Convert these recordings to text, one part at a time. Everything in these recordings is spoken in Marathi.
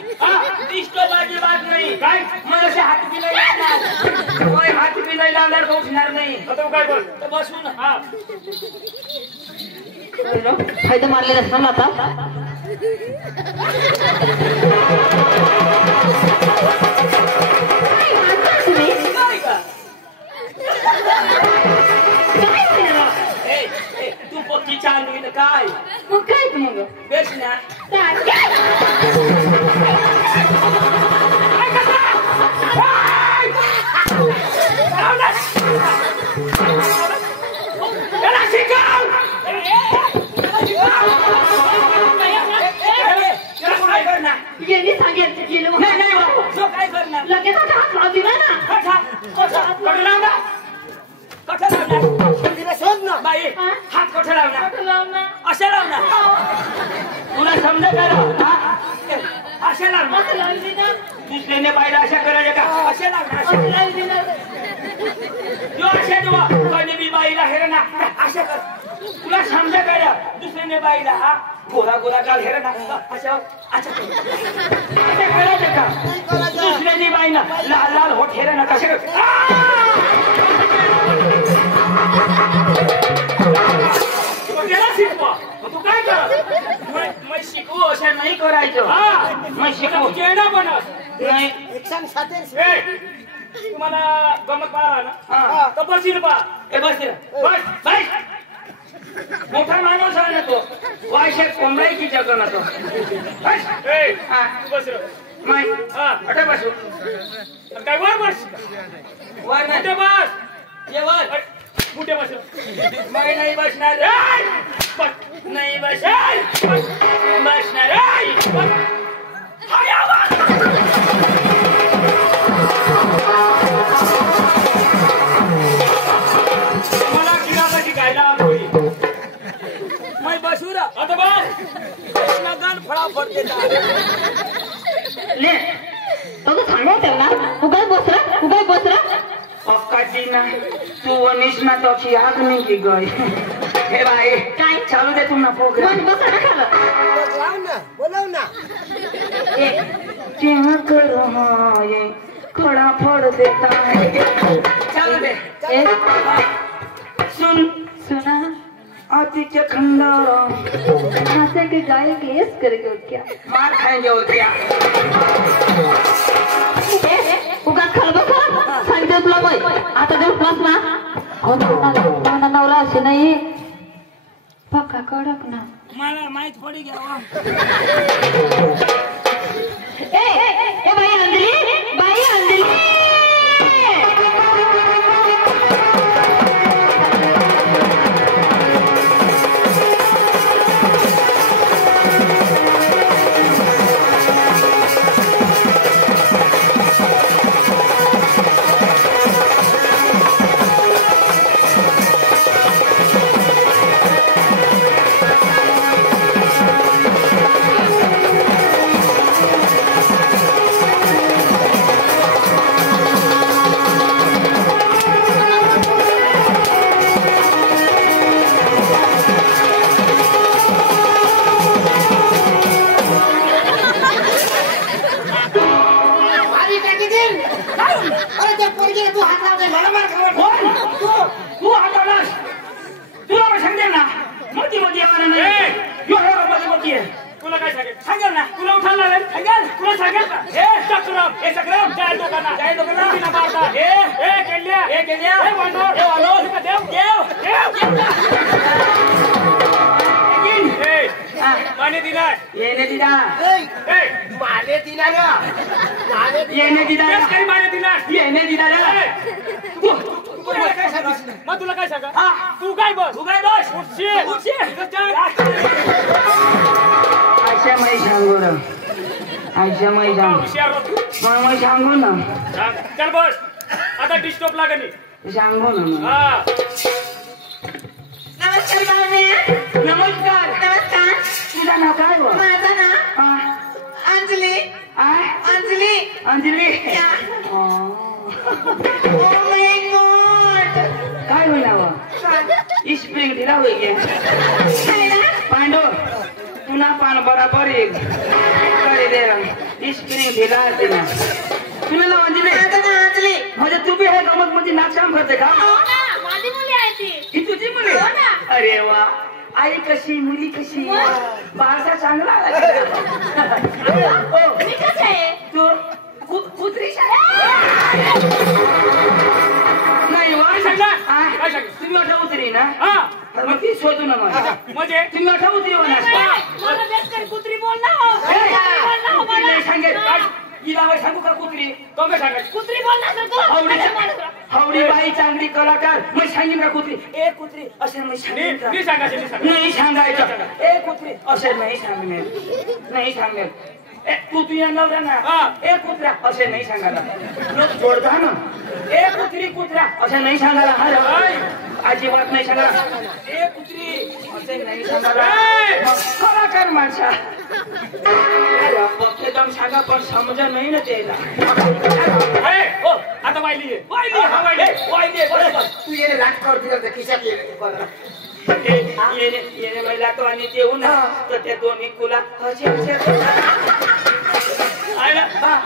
डिस्टर्ब अजिबात नाही काय मग असे हात बी नाही लावणार होय हात बी नाही लावणार का उठणार नाही आता काय बोल तर बसू ना हा फायदा मारलेला असणार ना आता काय का तू पक्की चालू तर काय मग काय मग बेस ना यांनी सांगितलं काय करणार लगेच हात लावून दिला ना शोध ना बाई हात कोठे लावणार अशा लावणार तुला समजा काय अशा लावणार दुसऱ्याने पाहिलं अशा करायच्या का अशा लावणार अशा तुला कधी बी बाईला हेर ना अशा कर तुला समजा काय दुसऱ्याने बाईला हा गोरा गोरा काल हेर ना अशा अच्छा करायचं का दुसऱ्याने बाईना लाल लाल होठ हेर ना कशा तू काय कर मैं शिकवू अशा नाही करायचं मैं शिकवू केडा बनस नाही तुम्हाला गमत पाहा ना तर बसील पा बसील बस बस मोठा माणूस आहे ना तो वायशात कोंबड्याची जगन तो बस मै अटे बसू काय वर बस वर नाही बस ये वर कुठे बस मैं नाही बसणार नाही बसणार मला किडा शिकायला मैं बसू रा आता बस लगन फटाफट ले तो सांगत ना उगाच बसरा अक्काजीना तू वनिश ना तो आग नहीं की गई हे भाई काय चालू दे तुम ना प्रोग्राम बस ना खाला बोलाव ना क्या करो हाँ ये खड़ा फोड़ देता है चलो दे सुना आती के खंडा हाथे के गाय केस करेगा क्या मार खाएंगे और क्या उगाच खाल बसा सांगते तुला बाई आता देऊ प्लस ना नवरा असे नाही पक्का कडक ना मला माहित पडी घ्यावा ए बाई अंजली मग तुला काय सांगा तू काय बस आशा माई सांगू ना आशा माई सांगू ना चल बस आता डिस्टर्ब लागेल सांगू ना नमस्कार बावने नमस्कार तुझं नाव काय बघ माझं नाव अंजली अंजली काय होईना स्प्रिंग ढिला होई पांडो पुन्हा पान बराबर एक करे दे स्क्रीन दिला तिला तुला नाव अंजली म्हणजे तू बी आहे गमत मध्ये नाचकाम करते का माझी मुली आहे ती ही तुझी मुली अरे वा आई कशी मुली कशी बाळसा चांगला मी कसं आहे तू कुत्री नाही वा सांगा तुम्ही मोठा उतरी ना हा मग ती शोधू ना मग म्हणजे तुम्ही मोठा उतरी म्हणा मला बेस्ट कुत्री बोल ना हो नाही सांगेल हिला वय सांगू का कुत्री तो काय सांगायचं कुत्री बोल ना हावडी बाई चांगली कलाकार मग सांगेन का कुत्री ए कुत्री असे मी सांगेन का मी सांगायचं नाही सांगायचं ए कुत्री असे नाही सांगणार नाही सांगेल ए तू तुझ्या नवरा ना ए कुत्रा असे नाही सांगायला लोक जोडता ना ए कुत्री कुत्रा असे नाही सांगायला हा अजिबात नाही सांगायला ए कुत्री असे नाही सांगायला कलाकार माणसा एकदम सांगा पण समजा नाही ना त्याला हो आता वाहिली तू ये राग कर दिला तर खिशात येणे महिला तो आणि देऊ ना तर त्या दोन्ही तुला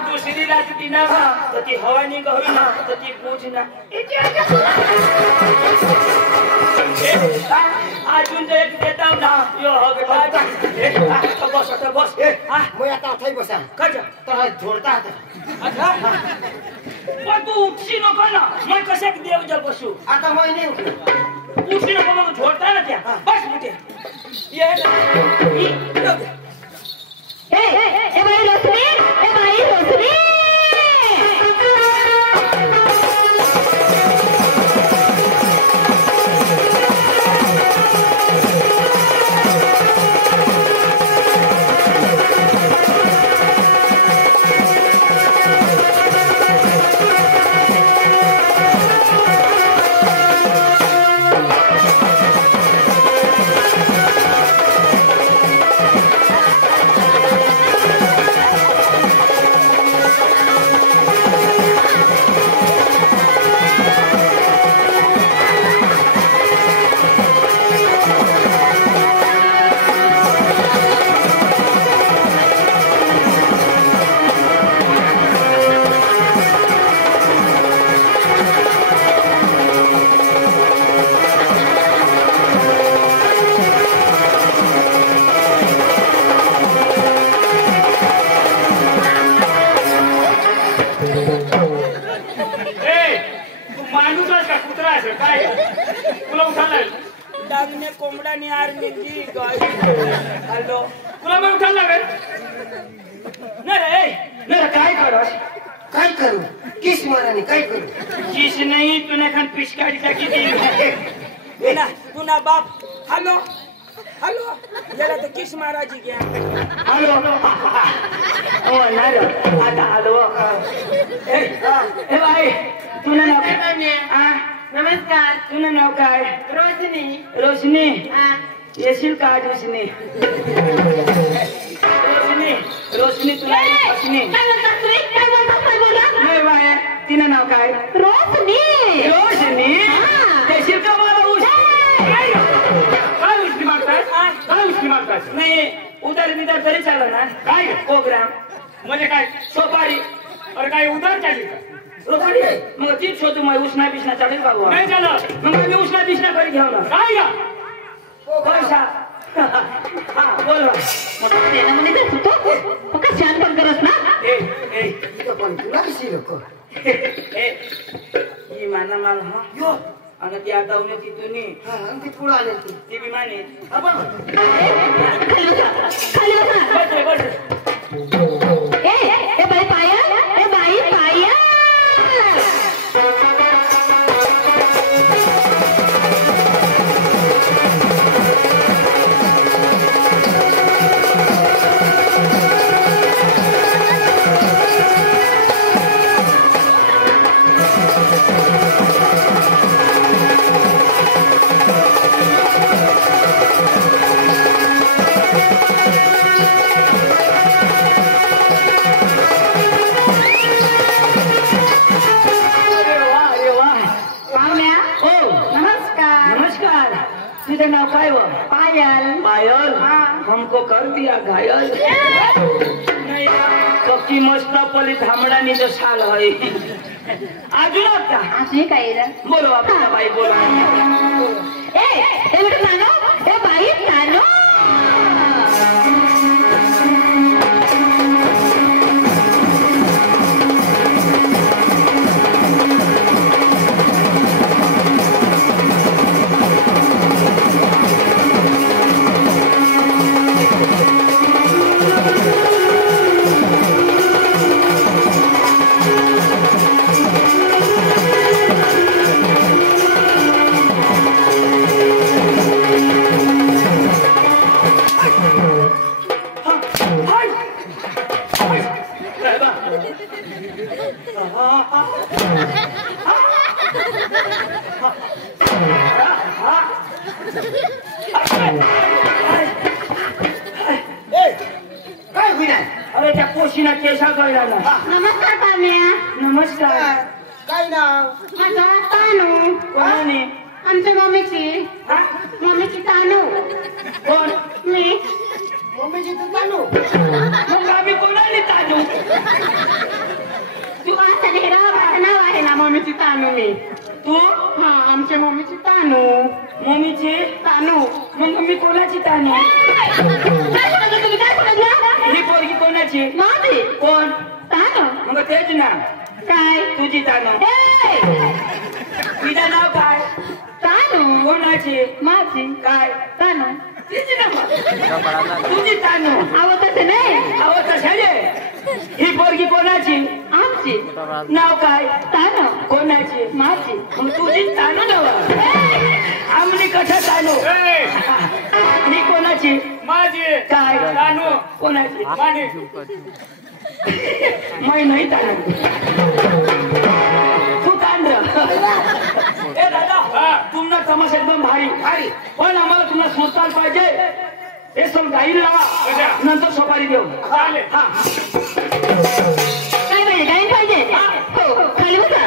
दुसरी राजती ना तर ती हवा निघावी ना तर ती पूज ना अजून एक देता ना बस आता बस मग आता अथाई बसा कच तर झोडता आता पण तू उठशी नको ना मग कशात देव जल बसू आता मग नाही उठलो उठशी नको मग झोडता ना त्या बस कुठे ये बाई रोसरी कोंबडानी आरली गाय हॅलो तुला मग उठायला लागेल नाही काय करस काय करू किस माराने काय करू किस नाही तुला खान पिचकारी टाकी तुना बाप हॅलो हॅलो याला तर किस मारायची घ्या हॅलो हो नाही आता हॅलो हे बाई तुला नाव काय नमस्कार तुझं नाव काय रोशनी येशील का रोशनी तुला रोशनी नाही बाय तिनं नाव काय रोशनी येशील का मला काय उष्णी मागताय नाही उदर बिदर तरी चाललं ना काय प्रोग्राम म्हणजे काय सोपारी अरे काय उधार चालली का रोपारी मग तीच शोधू मग उष्णा बिष्णा चालेल बाबू नाही झालं मग मी उष्णा बिष्णा करी घेऊ ना काय का पैसा हा बोल छान पण करत ना पण तुला कशी लोक ही माना मान हा यो आणि ती आता उन्हे ती तुम्ही ती पुढे आले ती बी माने खाली बसा ए बाई पाया तुझे नाव काय वो पायल हाँ। हमको कर दिया घायल नहीं कब अशी मस्त पली थांबडानी जो साल होय अजून आता अशी काय रे बोलो आपल्या बाई बोला ए बेटा नानो ए बाई नानो काय होईना अरे त्या पोशीना केशा गळला नमस्कार तान्या नमस्कार काय नाव माझा तानू कोणाने आमच्या मम्मीची तानू कोण मी मम्मीची तू तानू मग आम्ही कोणाने ताजू तू असं नाही माझं नाव आहे ना मम्मीची तानू मी तू हा आमच्या मम्मीची तानू मम्मीची तानू मग मी कोणाची तानू काय समजलं ही पोरगी कोणाची माझी कोण तानू मग तेच ना काय तुझी तानू तिचं नाव काय तानू कोणाची माझी काय तानू तिची नाव तुझी तानू आवं तसं नाही अहो कशाले ही पोरगी कोणाची आमची नाव काय तानू कोणाची माझी मग तुझी तानू नव आमनी कशा तानू ए, ही कोणाची माझी काय तानू कोणाची माने मैं नाही तानू तू तांड ए दादा तुमना तमाशा एकदम भारी भारी पण आम्हाला तुम्हाला सुलतान पाहिजे हे सब गाईल लावा नंतर सोपारी देऊ चालेल. हा काय पाहिजे काय पाहिजे हो खाली बसा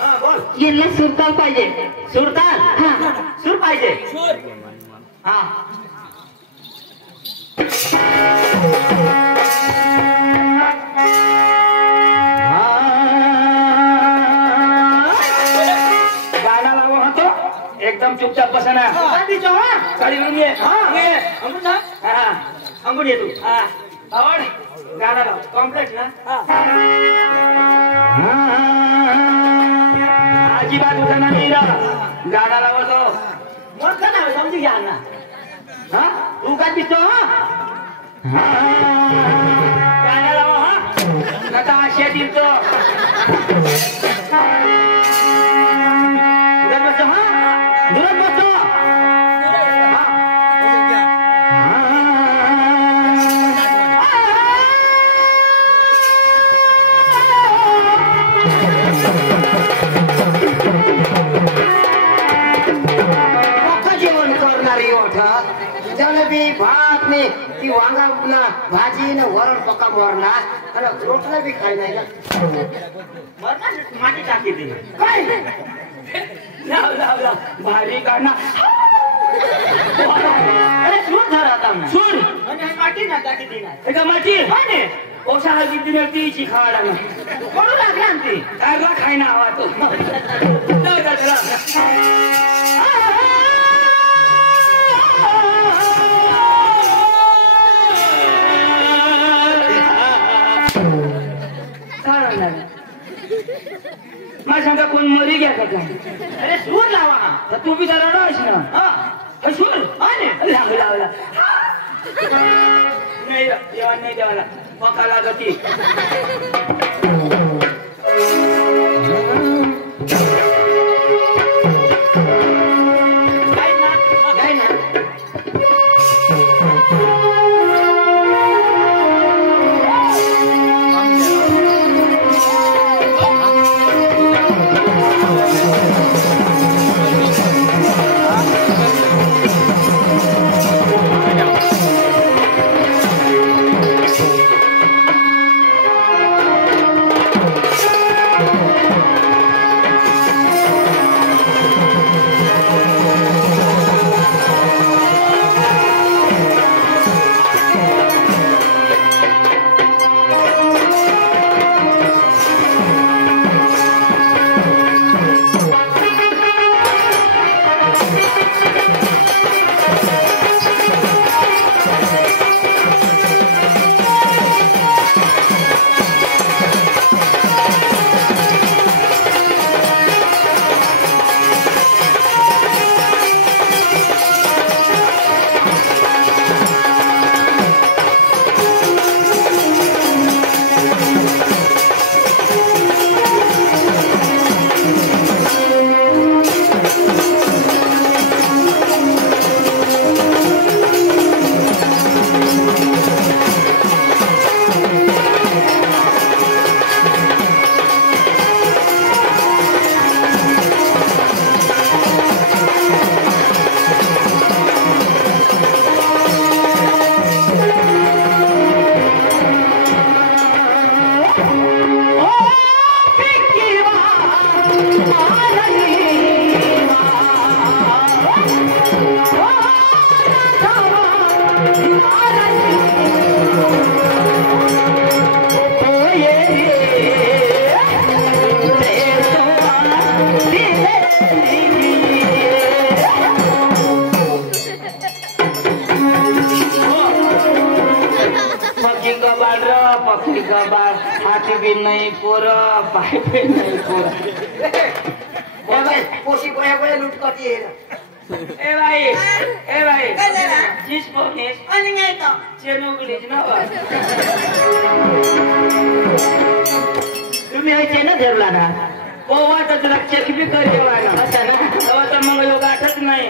हा बोल यांना सुरताल पाहिजे सुरतान हा सूर पाहिजे सूर हा गाणं लावा होतो एकदम चुपचाप बसा ना गाडी घेऊन ये अंगून ये तू हा आवड गाणं लाव कॉम्प्लेक्स ना अजिबात उठा ना नीरा गाणं लावतो मग का ना समजी घ्या ना हा तू काय दिसतो गाणं लावा हा नका आशा दिसतो दुरत बसतो हा दुरत बसतो जेवण करणारी ओठा जलेबी भात ने ती वांगा ना भाजी ना वरण पक्का मोरला आणि रोटला बी खाय नाही ना माटी टाकी दे काय लाव लाव लाव भारी गाणं अरे सूर धर आता सूर माटी ना टाकी दे ना का माटी माने ओशा किती तीची खाडा ना कोण लागला ती काय खाय ना आवा तो माझ्या सांगा कोण मरी घ्या का काय अरे सूर लावा तर तू बी जरा रडस ना हा सूर लाव लावला नाही जेवण नाही देवाला पका लागती पक्की कबाड र पक्की कबाड हाती बिन नहीं पोर पाइ बिन नहीं पोर पोसी गया गया लुट कति हेर ए भाइ चिज पक्नेस अनि यही त चेनो गिलिज न तुम्ही ऐचे ना धरला ना गोवा तर तुला चेक बी करी वाला तेव्हा तर मग योग आठच नाही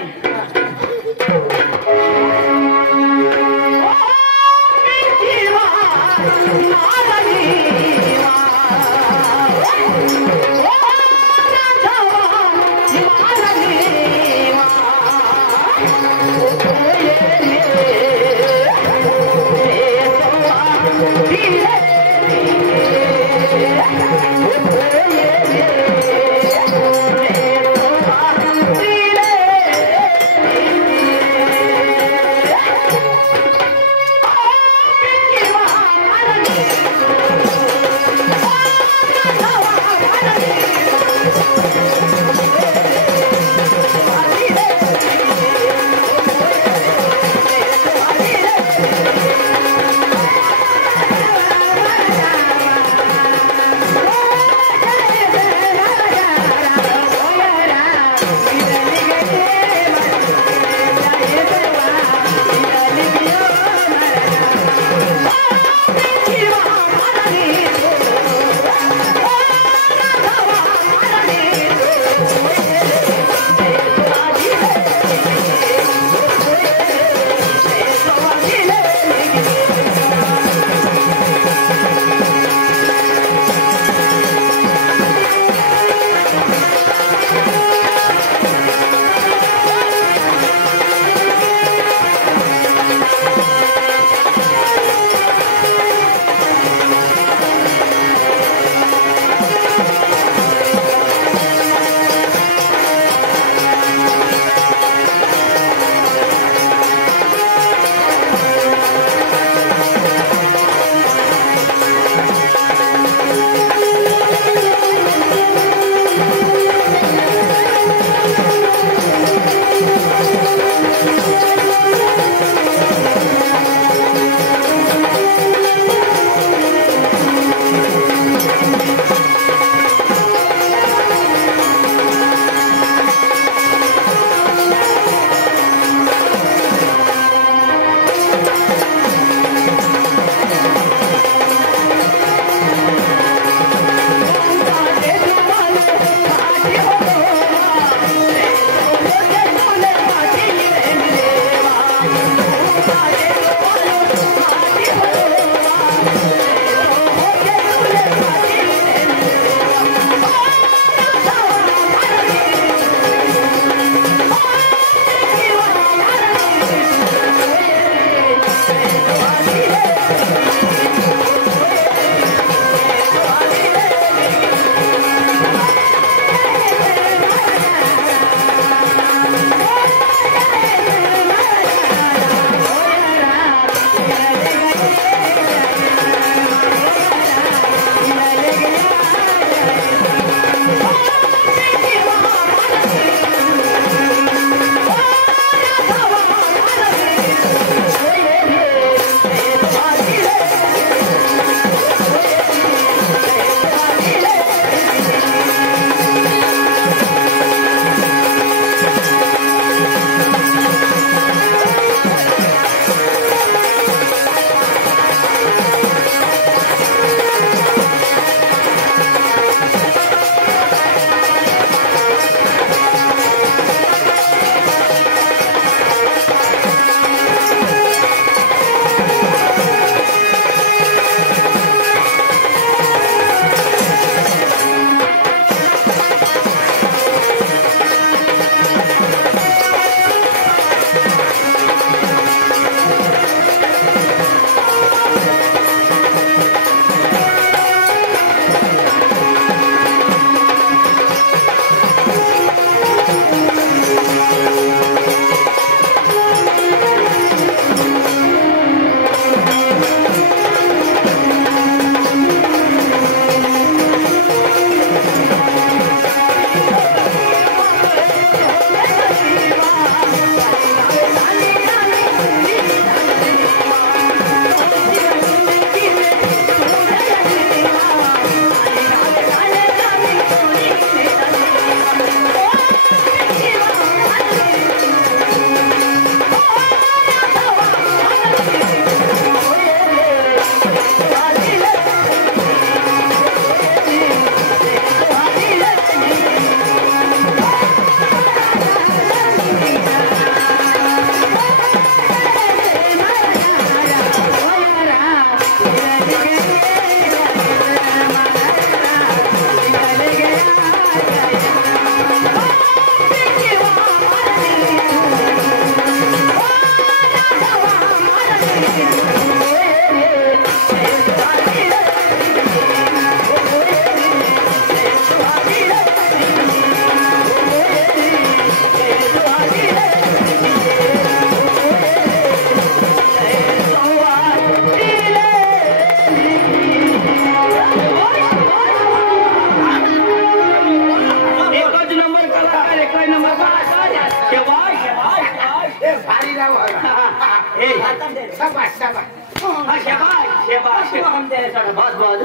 शाबाश शाबाश हाँ शाबाश शाबाश हम तेरे साथ बहुत बहुत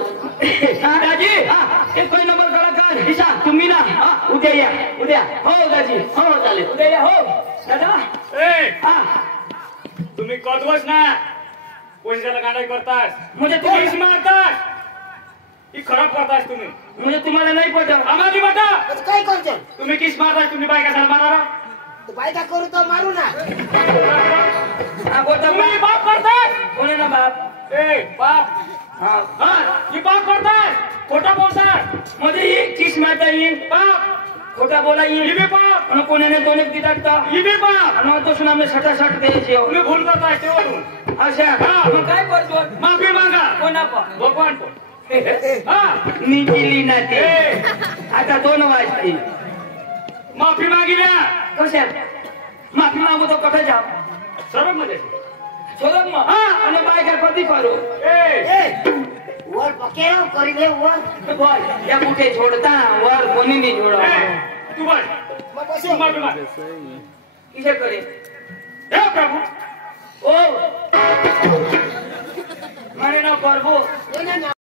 दादाजी एक कोई नंबर कलाकार दिशा तुम्ही ना उद्या या उद्या हो दादाजी हो चालेल उद्या या हो दादा ए हा तुम्ही कदवस ना कोणाला गाणं करतास म्हणजे तुम्ही तुम्ही इस मारतास ही खराब करतास तुम्ही म्हणजे तुम्हाला नाही पटत आम्हाला नाही पटत आता काय करतो तुम्ही किस मारतास तुम्ही बायका साला मारा तू बायका करू तर मारू ना हा बोलता तुम्ही बाप करतास कोणी ना बाप ए बाप हा हा ही बाप करतास खोटा बोलतास म्हणजे ही किस मारता येईल बाप खोटा बोला ही येईल बी बाप आणि कोणाने दोन एक दिदाटता ही बी बाप आणि तो सुनामे सटासट द्यायचे तुम्ही भूल करताय तेवढून अशा हा. मग काय करतो माफी मागा कोणा भगवान तो हा मी दिली ना ते ए आता 2 वाजतील माफी मागिल्या कशात माफी मागू तो कठे जाऊ सरळ मध्ये सोडत मग हा आणि बायका कधी करू ए ए वर पकेराव करी दे वर बोल या कुठे छोडता वर कोणी नाही छोड ए, तू बस मग बसू तू माफी माग किसे करे हे प्रभु ओ मारे ना प्रभु ये ना